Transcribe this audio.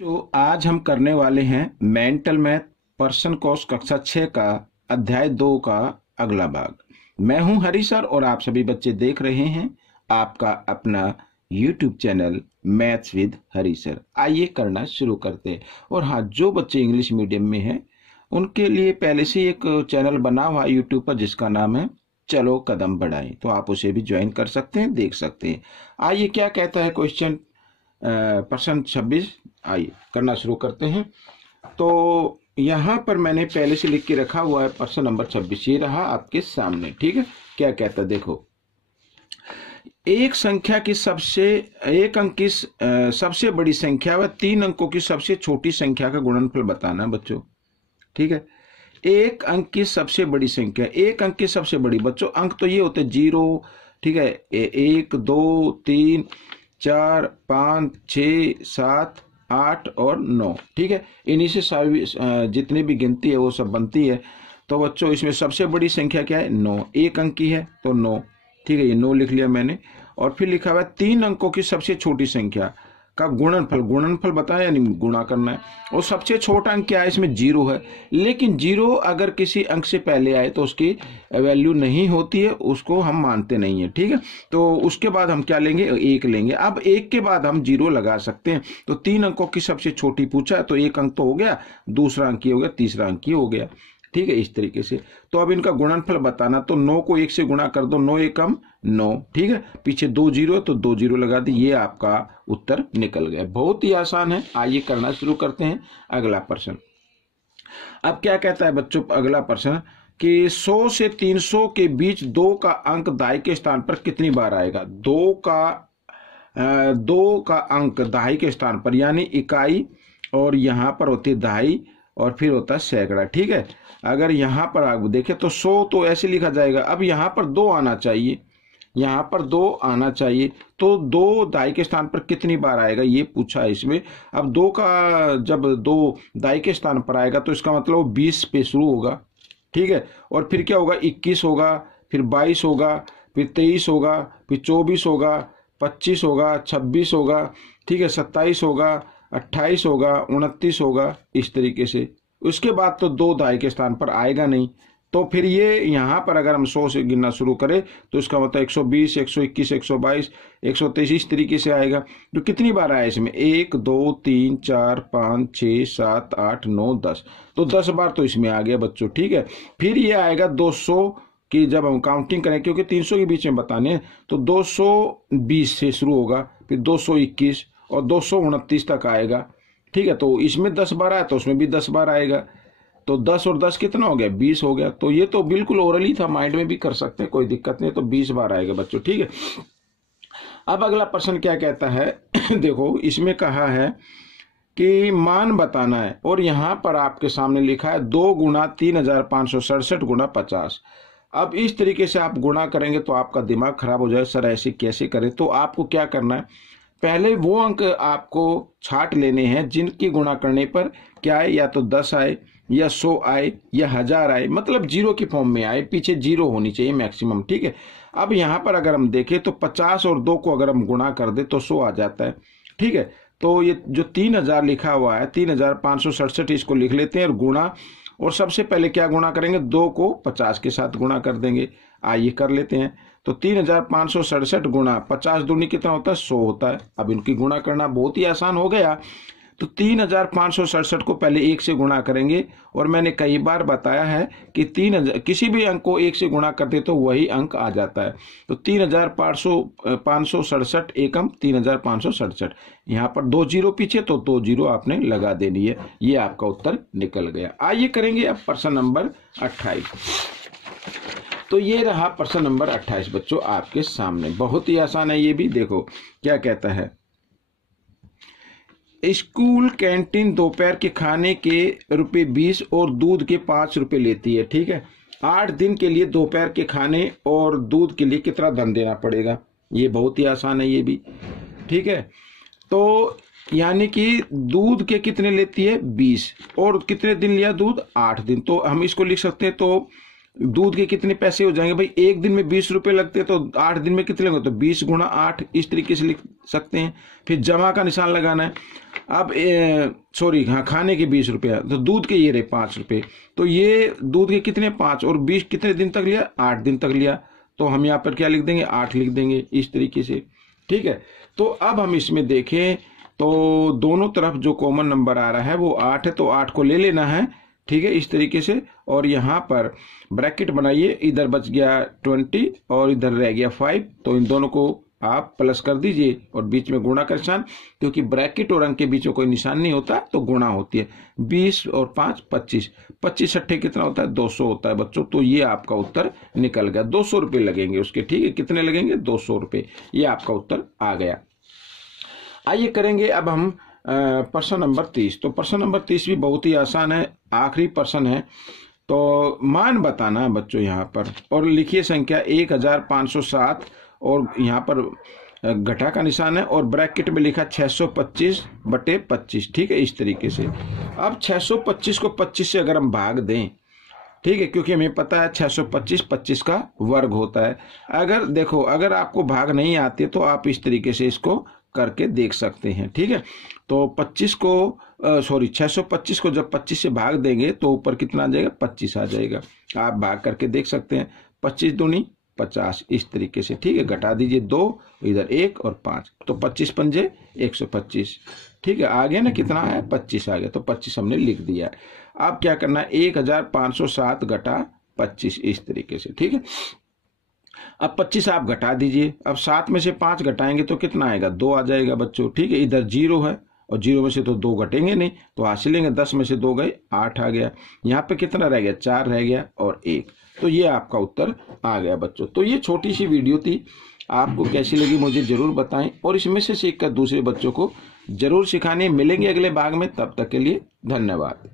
तो आज हम करने वाले हैं मेंटल मैथ पर्सन कोर्स कक्षा 6 का अध्याय 2 का अगला भाग। मैं हूं हरी सर और आप सभी बच्चे देख रहे हैं आपका अपना YouTube channel maths with Hari sir. आइए करना शुरू करते हैं। और हाँ, जो बच्चे इंग्लिश मीडियम में हैं उनके लिए पहले से एक चैनल बना हुआ है यूट्यूब पर जिसका नाम है चलो कदम बढ़ाएं, तो आप उसे भी ज्वाइन कर सकते हैं, देख सकते हैं। आइए क्या कहता है क्वेश्चन प्रश्न 26। आइए करना शुरू करते हैं। तो यहाँ पर मैंने पहले से लिख के रखा हुआ है प्रश्न नंबर 26, ये रहा आपके सामने। ठीक है, क्या कहता है देखो। एक संख्या की एक अंक की सबसे बड़ी संख्या व 3 अंकों की सबसे छोटी संख्या का गुणनफल बताना बच्चों। ठीक है, एक अंक की सबसे बड़ी संख्या, एक अंक की सबसे बड़ी बच्चों अंक तो ये होते 0, ठीक है, 1 2 3 4 5 6 7 8 और 9। ठीक है, इन्हीं से सारी जितनी भी गिनती है वो सब बनती है। तो बच्चों इसमें सबसे बड़ी संख्या क्या है? 9। एक अंक की है तो 9। ठीक है, ये 9 लिख लिया मैंने। और फिर लिखा हुआ है 3 अंकों की सबसे छोटी संख्या का गुणनफल। गुणनफल बताया यानी गुणा करना है। और सबसे छोटा अंक क्या है? इसमें 0 है। लेकिन 0 अगर किसी अंक से पहले आए तो उसकी वैल्यू नहीं होती है, उसको हम मानते नहीं है। ठीक है, तो उसके बाद हम क्या लेंगे? 1 लेंगे। अब 1 के बाद हम 0 लगा सकते हैं। तो 3 अंकों की सबसे छोटी पूछा है तो 1 अंक तो हो गया, दूसरा अंक ये हो गया, तीसरा अंक ये हो गया। ठीक है, इस तरीके से। तो अब इनका गुणनफल बताना, तो 9 को 1 से गुणा कर दो, 9 एकम 9। ठीक है, पीछे 2 0 तो 2 0 लगा दी, ये आपका उत्तर निकल गया। बहुत ही आसान है। आइए करना शुरू करते हैं अगला प्रश्न। अब क्या कहता है बच्चों अगला प्रश्न कि 100 से 300 के बीच 2 का अंक दाई के स्थान पर कितनी बार आएगा? 2 का अंक दाई के स्थान पर यानी इकाई, और यहाँ पर होती है दहाई और फिर होता है सैकड़ा। ठीक है, अगर यहाँ पर आप देखें तो 100 तो ऐसे लिखा जाएगा। अब यहाँ पर 2 आना चाहिए, यहाँ पर 2 आना चाहिए। तो 2 दाई के स्थान पर कितनी बार आएगा ये पूछा है इसमें। अब 2 का जब 2 दाई के स्थान पर आएगा तो इसका मतलब 20 पे शुरू होगा। ठीक है, और फिर क्या होगा? 21 होगा, फिर 22 होगा, फिर 23 होगा, फिर 24 होगा, 25 होगा, 26 होगा, ठीक है, 27 होगा, 28 होगा, 29 होगा, इस तरीके से। उसके बाद तो 2 दाई के स्थान पर आएगा नहीं। तो फिर ये यहाँ पर अगर हम 100 से गिनना शुरू करें तो इसका मतलब 120 121 122 123 इस तरीके से आएगा। तो कितनी बार आया इसमें? 1 2 3 4 5 6 7 8 9 10। तो 10 बार तो इसमें आ गया बच्चों। ठीक है, फिर ये आएगा 200 की, जब हम काउंटिंग करें क्योंकि 300 के बीच में बताने हैं, तो 220 से शुरू होगा, फिर 221 और 229 तक आएगा। ठीक है, तो इसमें 10 बार आया तो उसमें भी 10 बार आएगा। तो 10 और 10 कितना हो गया? 20 हो गया। तो ये तो बिल्कुल ओरली था, माइंड में भी कर सकते हैं, कोई दिक्कत नहीं। तो 20 बार आएगा बच्चों। ठीक है, अब अगला प्रश्न क्या कहता है देखो, इसमें कहा है कि मान बताना है और यहाँ पर आपके सामने लिखा है 2 गुणा 3567 गुणा 50। अब इस तरीके से आप गुणा करेंगे तो आपका दिमाग खराब हो जाए, सर ऐसे कैसे करें। तो आपको क्या करना है, पहले वो अंक आपको छाट लेने हैं जिनकी गुणा करने पर क्या आए, या तो 10 आए या 100 आए या 1000 आए, मतलब 0 की फॉर्म में आए, पीछे 0 होनी चाहिए मैक्सिमम। ठीक है, अब यहाँ पर अगर हम देखें तो 50 और 2 को अगर हम गुणा कर दे तो 100 आ जाता है। ठीक है, तो ये जो 3000 लिखा हुआ है 3567 इसको लिख लेते हैं और गुणा, और सबसे पहले क्या गुणा करेंगे? 2 को 50 के साथ गुणा कर देंगे। आइए कर लेते हैं। तो 3567 गुणा 50 दूनी कितना होता है? 100 होता है। अब इनकी गुणा करना बहुत ही आसान हो गया। तो 3567 को पहले 1 से गुणा करेंगे, और मैंने कई बार बताया है कि 3000 किसी भी अंक को 1 से गुणा करते तो वही अंक आ जाता है। तो 3567 एकम 3567, यहाँ पर 2 0 पीछे तो 2 0 आपने लगा देनी है। ये आपका उत्तर निकल गया। आइए करेंगे अब प्रश्न नंबर 28। तो ये रहा प्रश्न नंबर 28 बच्चों आपके सामने। बहुत ही आसान है ये भी। देखो क्या कहता है, स्कूल कैंटीन दोपहर के खाने के ₹20 और दूध के 5 रुपए लेती है। ठीक है, 8 दिन के लिए दोपहर के खाने और दूध के लिए कितना धन देना पड़ेगा? ये बहुत ही आसान है ये भी। ठीक है, तो यानी कि दूध के कितने लेती है? 20, और कितने दिन लिया दूध? 8 दिन। तो हम इसको लिख सकते हैं, तो दूध के कितने पैसे हो जाएंगे भाई? 1 दिन में 20 रुपए लगते हैं, तो 8 दिन में कितने होंगे? तो 20 गुणा 8 इस तरीके से लिख सकते हैं। फिर जमा का निशान लगाना है। अब सॉरी हाँ, खाने के 20 रुपया, तो दूध के ये रहे 5 रुपये। तो ये दूध के कितने 5 और 20 कितने दिन तक लिया, 8 दिन तक लिया। तो हम यहाँ पर क्या लिख देंगे, 8 लिख देंगे इस तरीके से, ठीक है। तो अब हम इसमें देखें तो दोनों तरफ जो कॉमन नंबर आ रहा है वो 8 है, तो 8 को ले लेना है, ठीक है, इस तरीके से। और यहाँ पर ब्रैकेट बनाइए, इधर बच गया 20 और इधर रह गया 5, तो इन दोनों को आप प्लस कर दीजिए और बीच में गुणा का निशान, क्योंकि ब्रैकेट और अंक के बीच में कोई निशान नहीं होता तो गुणा होती है। 20 और 5 25, 25 अट्ठे कितना होता है, 200 होता है बच्चों। तो ये आपका उत्तर निकल गया, 200 रुपये लगेंगे उसके, ठीक है। कितने लगेंगे, 200 रुपये, ये आपका उत्तर आ गया। आइए करेंगे अब हम प्रश्न नंबर 30। तो प्रश्न नंबर 30 भी बहुत ही आसान है, आखिरी प्रश्न है। तो मान बताना है बच्चों यहाँ पर, और लिखिए संख्या 1507 और यहाँ पर घटा का निशान है और ब्रैकेट में लिखा 625/25, ठीक है, इस तरीके से। अब 625 को 25 से अगर हम भाग दें, ठीक है, क्योंकि हमें पता है 625 25 का वर्ग होता है। अगर देखो, अगर आपको भाग नहीं आते तो आप इस तरीके से इसको करके देख सकते हैं, ठीक है। तो 25 को 625 को जब 25 से भाग देंगे तो ऊपर कितना आ जाएगा, 25 आ जाएगा। आप भाग करके देख सकते हैं, 25 दूनी 50, इस तरीके से, ठीक है। घटा दीजिए 2, इधर 1 और 5, तो 25 पंजे 125, ठीक है। आ गया ना, कितना है, 25 आ गया, तो 25 हमने लिख दिया। अब क्या करना है, 1507 घटा 25, इस तरीके से, ठीक है। अब 25 आप घटा दीजिए, अब 7 में से 5 घटाएंगे तो कितना आएगा, 2 आ जाएगा बच्चों, ठीक है। इधर 0 है और 0 में से तो 2 घटेंगे नहीं, तो हासिल लेंगे, 10 में से 2 गए, 8 आ गया। यहाँ पे कितना रह गया, 4 रह गया और 1, तो ये आपका उत्तर आ गया बच्चों। तो ये छोटी सी वीडियो थी, आपको कैसी लगी मुझे जरूर बताएं और इसमें से सीखकर दूसरे बच्चों को जरूर सिखाने। मिलेंगे अगले भाग में, तब तक के लिए धन्यवाद।